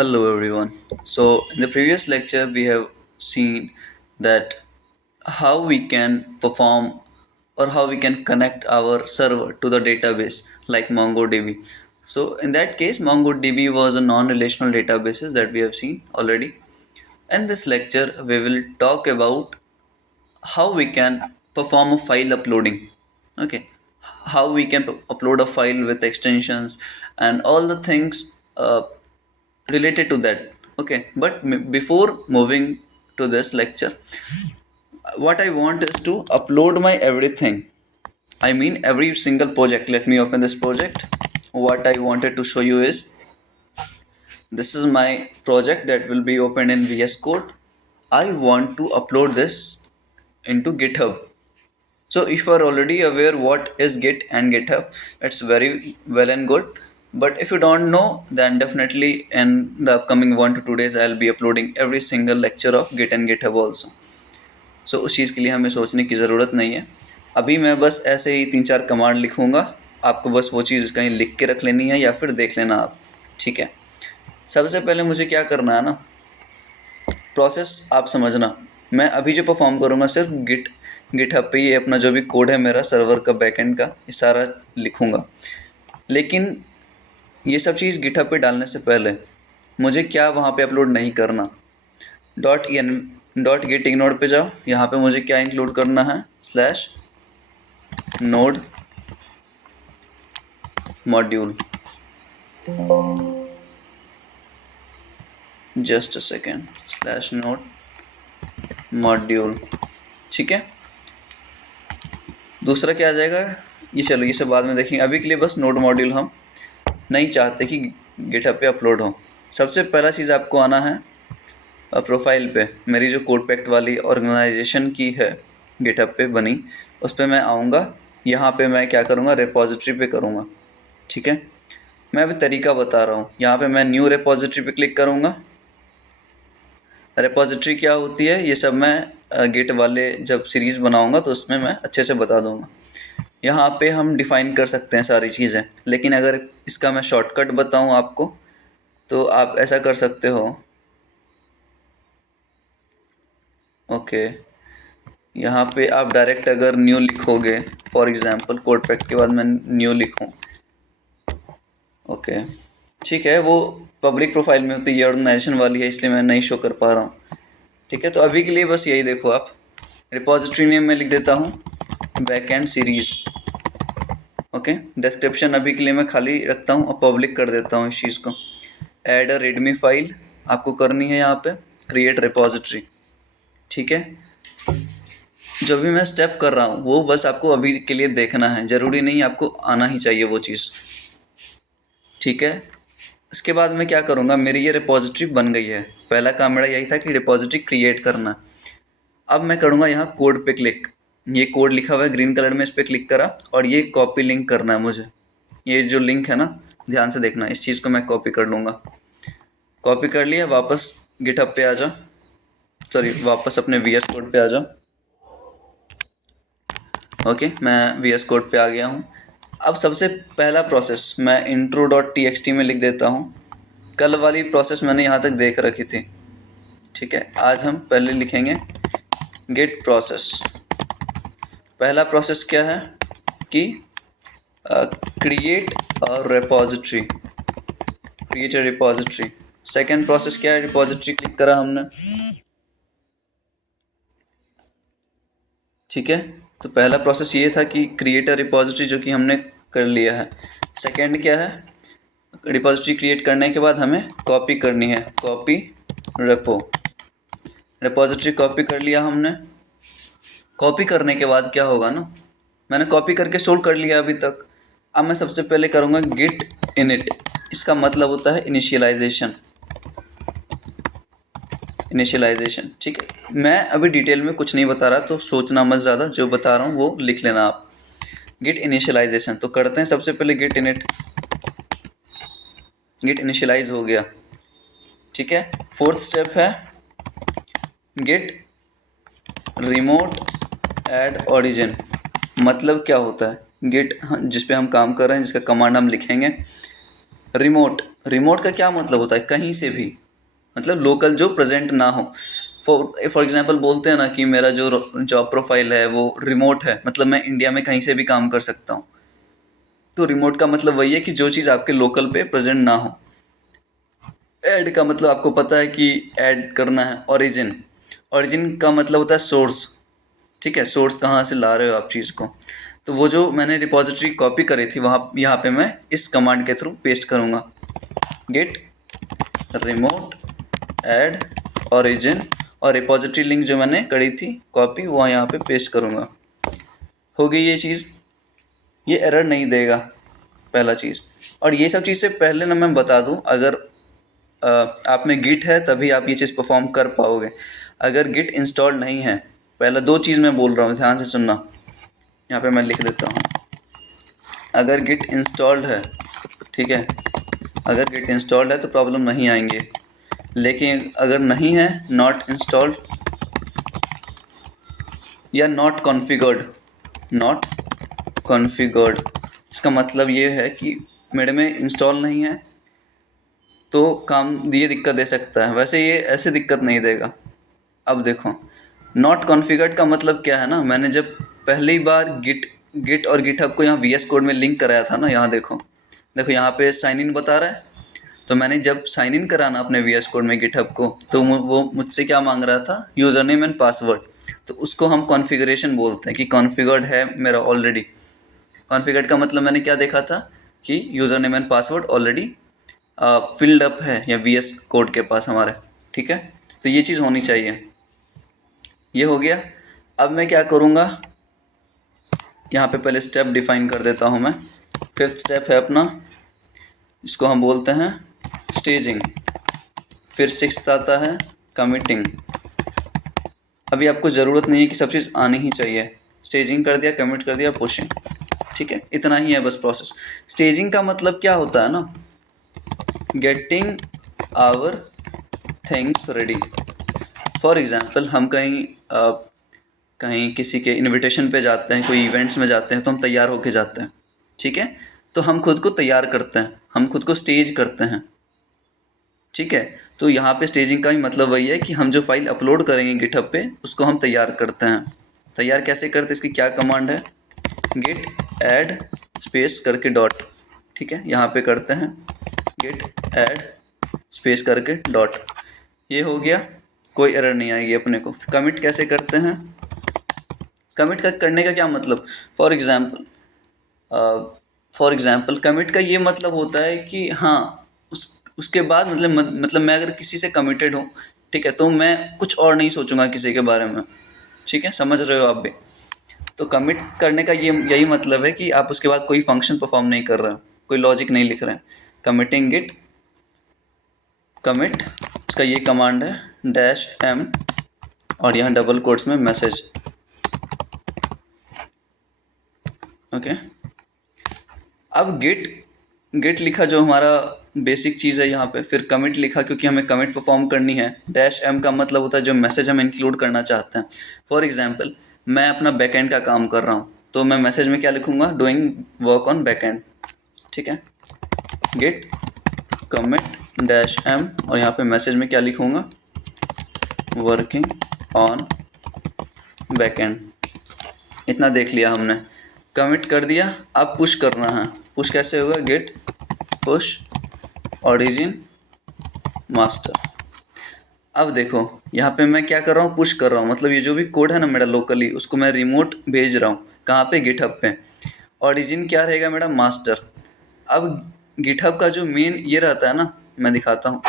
Hello everyone. So in the previous lecture we have seen that how we can perform or how we can connect our server to the database like MongoDB. So in that case MongoDB was a non-relational databases that we have seen already. In this lecture we will talk about how we can perform a file uploading. Okay, how we can upload a file with extensions and all the things related to that. Okay, but before moving to this lecture, what I want is to upload my everything. I mean every single project. Let me open this project. What I wanted to show you is this is my project that will be opened in VS Code. I want to upload this into GitHub. So if you are already aware what is Git and GitHub, it's very well and good. But if you don't know, then definitely in the upcoming 1 to 2 days, I'll be uploading every single lecture of Git and GitHub also. So उस चीज़ के लिए हमें सोचने की ज़रूरत नहीं है. अभी मैं बस ऐसे ही 3-4 कमांड लिखूँगा. आपको बस वो चीज़ कहीं लिख के रख लेनी है या फिर देख लेना आप. ठीक है. सबसे पहले मुझे क्या करना है ना, प्रोसेस आप समझना. मैं अभी जो परफॉर्म करूँगा सिर्फ गिटहब पे ये अपना जो भी कोड है मेरा सर्वर का बैकएंड का ये सारा लिखूँगा. लेकिन ये सब चीज़ गिटहब पे डालने से पहले मुझे क्या वहाँ पे अपलोड नहीं करना. डॉट गेट इग्नोड पे जाओ. यहाँ पे मुझे क्या इंक्लूड करना है, slash node module. Just a second. Slash node module. ठीक है. दूसरा क्या आ जाएगा ये, चलो ये सब बाद में देखेंगे. अभी के लिए बस नोड मॉड्यूल हम नहीं चाहते कि गिटहब पे अपलोड हो. सबसे पहला चीज़ आपको आना है प्रोफाइल पे. मेरी जो कोड पैक्ट वाली ऑर्गेनाइजेशन की है गिटहब पे बनी, उस पर मैं आऊँगा. यहाँ पे मैं क्या करूँगा, रेपॉजिटरी पे करूँगा. ठीक है. मैं अभी तरीका बता रहा हूँ. यहाँ पे मैं न्यू रेपॉजिटरी पे क्लिक करूँगा. रेपॉजिटरी क्या होती है ये सब मैं गिट वाले जब सीरीज़ बनाऊँगा तो उसमें मैं अच्छे से बता दूँगा. यहाँ पे हम डिफ़ाइन कर सकते हैं सारी चीज़ें, लेकिन अगर इसका मैं शॉर्टकट बताऊँ आपको तो आप ऐसा कर सकते हो. ओके, यहाँ पे आप डायरेक्ट अगर न्यू लिखोगे, फॉर एग्जांपल कोड पैक्ट के बाद मैं न्यू लिखूँ. ओके ठीक है, वो पब्लिक प्रोफाइल में होती है, ये ऑर्गेनाइजेशन वाली है इसलिए मैं नहीं शो कर पा रहा हूँ. ठीक है, तो अभी के लिए बस यही देखो आप. रिपॉजिटरी नेम में लिख देता हूँ बैकएंड सीरीज़. ओके, डिस्क्रिप्शन अभी के लिए मैं खाली रखता हूँ और पब्लिक कर देता हूँ इस चीज़ को. ऐड अ रेडमी फाइल आपको करनी है यहाँ पे. Create repository. ठीक है, जो भी मैं स्टेप कर रहा हूँ वो बस आपको अभी के लिए देखना है, ज़रूरी नहीं आपको आना ही चाहिए वो चीज़. ठीक है. इसके बाद मैं क्या करूँगा, मेरी ये रिपॉजिटरी बन गई है. पहला काम मेरा यही था कि रिपॉजिटरी क्रिएट करना. अब मैं करूँगा यहाँ कोड पे क्लिक. ये कोड लिखा हुआ है ग्रीन कलर में, इस पर क्लिक करा और ये कॉपी लिंक करना है मुझे. ये जो लिंक है ना, ध्यान से देखना, इस चीज़ को मैं कॉपी कर लूँगा. कॉपी कर लिया. वापस गिटहब पे आ जाओ, सॉरी वापस अपने VS कोड पे आ जाओ. ओके, मैं VS कोड पे आ गया हूँ. अब सबसे पहला प्रोसेस मैं intro.txt में लिख देता हूँ. कल वाली प्रोसेस मैंने यहाँ तक देख रखी थी. ठीक है, आज हम पहले लिखेंगे गेट प्रोसेस. पहला प्रोसेस क्या है कि क्रिएट और repository, create a repository. Second process क्या है, रिपॉजिटरी क्लिक करा हमने. ठीक है, तो पहला प्रोसेस ये था कि क्रिएट अ रिपॉजिटरी, जो कि हमने कर लिया है. सेकेंड क्या है, रिपॉजिटरी क्रिएट करने के बाद हमें कॉपी करनी है. Copy repo. रिपॉजिटरी कॉपी कर लिया हमने. कॉपी करने के बाद क्या होगा ना, मैंने कॉपी करके स्टोर कर लिया अभी तक. अब मैं सबसे पहले करूँगा गिट इनिट. इसका मतलब होता है इनिशियलाइजेशन. इनिशियलाइजेशन. ठीक है, मैं अभी डिटेल में कुछ नहीं बता रहा तो सोचना मत ज़्यादा, जो बता रहा हूँ वो लिख लेना आप. गिट इनिशियलाइजेशन तो करते हैं. सबसे पहले गिट इनिट. गिट इनिशियलाइज हो गया. ठीक है, फोर्थ स्टेप है गिट रिमोट ऐड ओरिजिन. मतलब क्या होता है, गिट जिस पे हम काम कर रहे हैं, जिसका कमांड हम लिखेंगे, रिमोट, रिमोट का क्या मतलब होता है? कहीं से भी, मतलब लोकल जो प्रेजेंट ना हो। फॉर एग्जांपल बोलते हैं ना कि मेरा जो जॉब प्रोफाइल है वो रिमोट है, मतलब मैं इंडिया में कहीं से भी काम कर सकता हूँ। तो रिमोट का मतलब वही है कि जो चीज़ आपके लोकल पे प्रेजेंट ना हो। ऐड का मतलब आपको पता है कि ऐड करना है। ओरिजिन, ओरिजिन का मतलब होता है सोर्स। ठीक है, सोर्स कहाँ से ला रहे हो आप चीज़ को। तो वो जो मैंने रिपॉजिटरी कॉपी करी थी वहाँ यहाँ पे मैं इस कमांड के थ्रू पेस्ट करूँगा, गेट रिमोट ऐड ओरिजिन, और रिपॉजिटरी लिंक जो मैंने करी थी कॉपी वो यहाँ पे पेस्ट करूँगा। हो गई ये चीज़, ये एरर नहीं देगा, पहला चीज़। और ये सब चीज़ से पहले ना मैं बता दूँ, अगर आप में गिट है तभी आप ये चीज़ परफॉर्म कर पाओगे। अगर गिट इंस्टॉल नहीं है, पहला दो चीज़ मैं बोल रहा हूँ, ध्यान से सुनना। यहाँ पे मैं लिख देता हूँ, अगर गिट इंस्टॉल्ड है, ठीक है, अगर गिट इंस्टॉल्ड है तो प्रॉब्लम नहीं आएंगे। लेकिन अगर नहीं है, नॉट इंस्टॉल्ड या नॉट कॉन्फ़िगर्ड, नॉट कॉन्फ़िगर्ड, इसका मतलब ये है कि मेरे में इंस्टॉल नहीं है तो काम ये दिक्कत दे सकता है। वैसे ये ऐसे दिक्कत नहीं देगा। अब देखो, नॉट कॉन्फ़िगर्ड का मतलब क्या है ना, मैंने जब पहली बार गिट गिट और गिटहब को यहाँ वीएस कोड में लिंक कराया था ना, यहाँ देखो, देखो यहाँ पे साइन इन बता रहा है। तो मैंने जब साइन इन कराना अपने वीएस कोड में गिटहब को, तो वो मुझसे क्या मांग रहा था, यूज़र नेम एंड पासवर्ड। तो उसको हम कॉन्फ़िगरेशन बोलते हैं कि कॉन्फ़िगर्ड है मेरा ऑलरेडी। कॉन्फ़िगर्ड का मतलब मैंने क्या देखा था कि user name and password already filled up है या वीएस कोड के पास हमारे। ठीक है, तो ये चीज़ होनी चाहिए। ये हो गया। अब मैं क्या करूँगा, यहाँ पे पहले स्टेप डिफाइन कर देता हूँ मैं। फिफ्थ स्टेप है अपना, इसको हम बोलते हैं स्टेजिंग। फिर सिक्स्थ आता है कमिटिंग। अभी आपको ज़रूरत नहीं है कि सब चीज़ आनी ही चाहिए। स्टेजिंग कर दिया, कमिट कर दिया, पुशिंग। ठीक है, इतना ही है बस प्रोसेस। स्टेजिंग का मतलब क्या होता है ना, getting our things ready. For example हम कहीं किसी के इनविटेशन पे जाते हैं, कोई इवेंट्स में जाते हैं, तो हम तैयार होके जाते हैं। ठीक है, तो हम खुद को तैयार करते हैं, हम खुद को स्टेज करते हैं। ठीक है, तो यहाँ पे स्टेजिंग का ही मतलब वही है कि हम जो फाइल अपलोड करेंगे गिटहब पे उसको हम तैयार करते हैं। तैयार कैसे करते हैं, इसकी क्या कमांड है, गिट ऐड स्पेस करके डॉट। ठीक है, यहाँ पे करते हैं गिट ऐड स्पेस करके डॉट। ये हो गया, कोई एरर नहीं आएगी अपने को। कमिट कैसे करते हैं, कमिट का करने का क्या मतलब, फॉर एग्जांपल कमिट का ये मतलब होता है कि हाँ, उसके बाद मतलब मैं अगर किसी से कमिटेड हूँ, ठीक है, तो मैं कुछ और नहीं सोचूंगा किसी के बारे में। ठीक है, समझ रहे हो आप भी। तो कमिट करने का ये यही मतलब है कि आप उसके बाद कोई फंक्शन परफॉर्म नहीं कर रहे हो, कोई लॉजिक नहीं लिख रहे हैं। कमिटिंग गिट कमिट, इसका ये कमांड है डैश एम और यहाँ डबल कोट्स में मैसेज। ओके, अब गिट लिखा जो हमारा बेसिक चीज़ है यहाँ पे, फिर कमिट लिखा क्योंकि हमें कमिट परफॉर्म करनी है। डैश एम का मतलब होता है जो मैसेज हम इंक्लूड करना चाहते हैं। फॉर एग्जांपल मैं अपना बैकएंड का काम कर रहा हूँ, तो मैं मैसेज में क्या लिखूँगा, डूइंग वर्क ऑन बैकएंड। ठीक है, गिट कमिट डैश एम और यहाँ पे मैसेज में क्या लिखूँगा, वर्किंग ऑन बैकएंड। इतना देख लिया हमने, कमिट कर दिया। अब पुश करना है। पुश कैसे होगा, गेट पुश ओरिजिन मास्टर। अब देखो यहाँ पे मैं क्या कर रहा हूँ, पुश कर रहा हूँ, मतलब ये जो भी कोड है ना मेरा लोकली, उसको मैं रिमोट भेज रहा हूँ। कहाँ पे, गिटहब पे। ओरिजिन क्या रहेगा मेरा, मास्टर। अब गिटहब का जो मेन ये रहता है ना, मैं दिखाता हूँ,